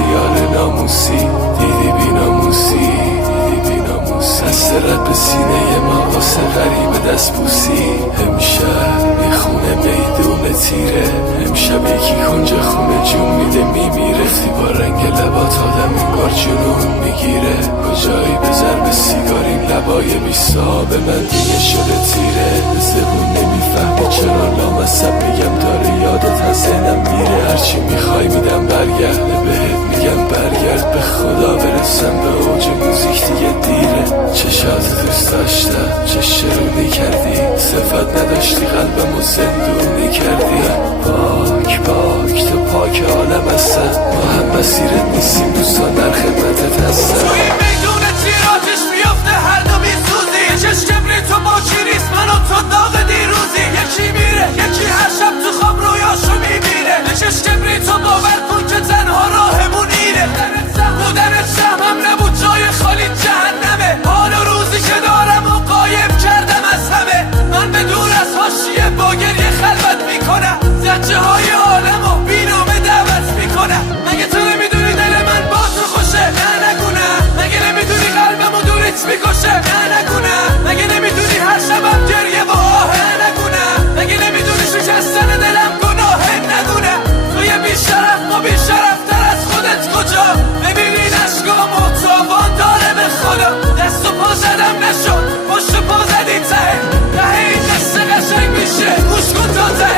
یار ناموسی، دیدی بی ناموسی، دست رد به سینه ما واسه غریب دست بوسی. امشب میخونه میدون تیره، امشب یکی کنج خونه جون میده میمیره. رفتی با رنگ لبات آدم انگار جنون میگیره. کجایی بزن به سیگار این لبای بی‌صاحب من دیگه شده تیره. زبون نمیفهمی چرا لامصب میگم داره یادت از ذهنم میره. هرچی میخوای میدم برگرده بهت میگم برگرد. به خدا برسم به اوج موزیک دیگه دیره. چشات دوست داشتم چه شرونی کردی، صفت نداشتی قلبمو زندونی کردی. پاک پاک تو پاک عالم هستم، ما هم مسیرت نیستیم دوستان در خدمتت هستم. توی میدون تیراتش میافته هر دو میسوزی. یه چشم کبری تو با کی نیست من و تو داغ دیروزی. یکی میره یکی هر شب تو خواب رویاشو میبینه. یه چشم کبری تو باور کن که تنها راهمون اینه. بودنت سهمم نبود جای خالی جهنمه. حال و روزی که دارم و قایم کردم از همه. من به دور از حاشیه با گریه خلوت میکنم. زجه های عالمو بینامه دعوت میکنم. مگه تو نمیدونی دل من با تو خوشه؟ نه نگونم. مگه نمیدونی قلبمو دورت میکشه؟ نه نگونم. مگه نمیدونی هر شبم گریه و آهه؟ نگونم. مگه نمیدونی شکستن دلم گناهه؟ نگونم. توی بیشرف ما بیشرفتر از خودت کجا؟ ببینین اشکامو تاوان داره به خدا. دست و پا زدم نشد پشت و پا زدی ته این دست قشنگ میشه گوش کن تا ته.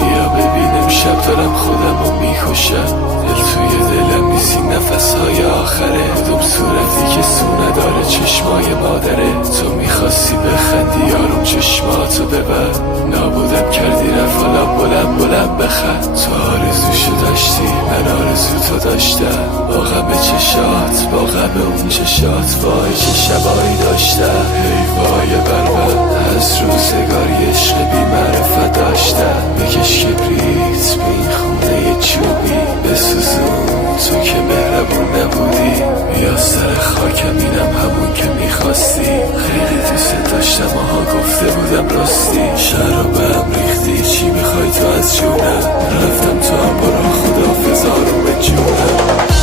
بیا ببینم شب دارم خودمو میکشم. دل توی دلم نیستی نفسهای آخره. کدوم صورتی که سو نداره چشمای مادره. تو میخواستی بخندی یارم چشماتو ببر. نابودم کردی رفالا بلند بلند بخند. تو آرزوشو داشتی من آرزو تو داشتم. با غم چشات با غم اون چشات وای چه شبایی داشتم. ای وای برم از روزگاری عشق بی معرفت داشتم. بکش کبریت به این خونه چوبی بسوزون تو که مهربون نبودی. بیا سر خاکم اینم همون که میخواستی. خیلی دوست داشتم آها گفته بودم راستی. شهر رو به هم ریختی چی میخوای تو از جونم. رفتم تو هم برو خداحافظ آروم جونم.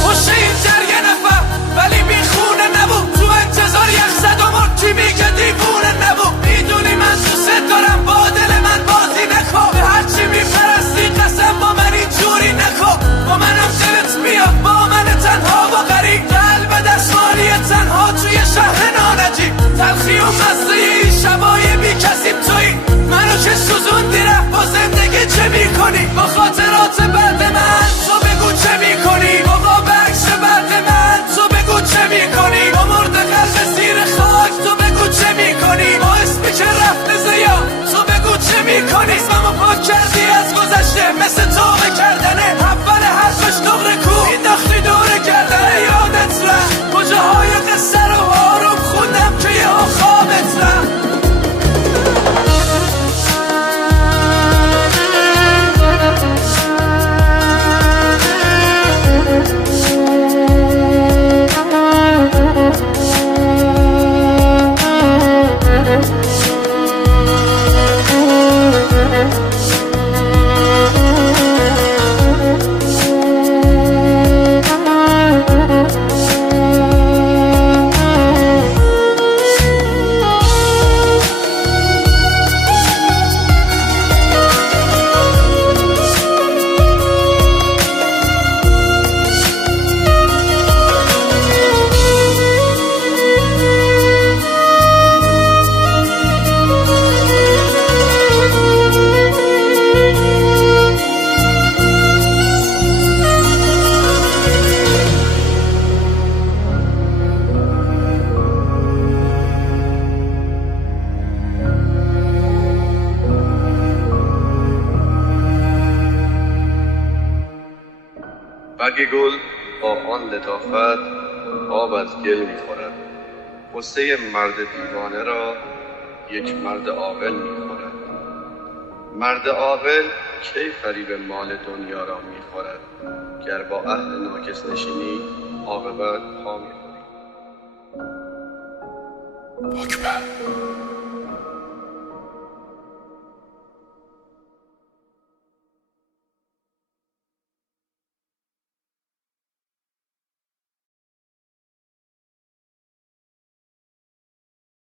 باشه این جرگه نفر ولی بیخونه نبود. تو انتظار یک زد و مرد کی میگه دیوونه نبود. میدونی من دوست دارم با دل من بازی نکن. به هرچی میپرستی قسم با من اینجوری نکن. با منم دلت میاد با من تنها و غریب. قلب دستمالی تنها توی شهر نانجیب. تلخی و مزه این شبای بی کسیم تویی. منو که سوزوندی رفت با زندگی چه میکنی؟ با خاطرات بعد من تو بگو چه گل با آن لطافت آب از گل می‌خورد. غصه مرد دیوانه را یک مرد عاقل می‌خورد. مرد عاقل کی فریب مال دنیا را می‌خورد؟ گر با اهل ناکس نشینی عاقبت پا می‌خوری. اکبر